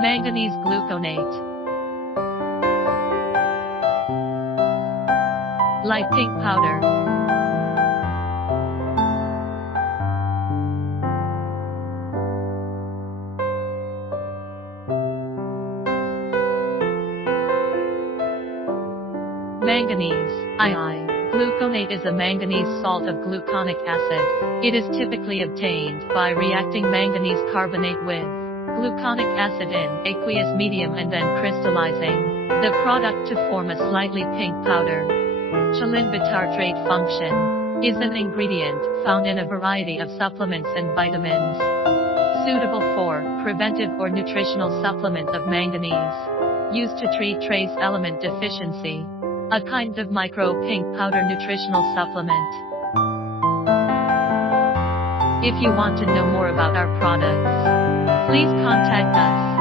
Manganese gluconate. Light pink powder. Manganese, II. Gluconate is a manganese salt of gluconic acid. It is typically obtained by reacting manganese carbonate with gluconic acid in aqueous medium and then crystallizing the product to form a slightly pink powder. Choline-bitartrate function is an ingredient found in a variety of supplements and vitamins, suitable for preventive or nutritional supplement of manganese, used to treat trace element deficiency, a kind of micro pink powder nutritional supplement. If you want to know more about our products, please contact us.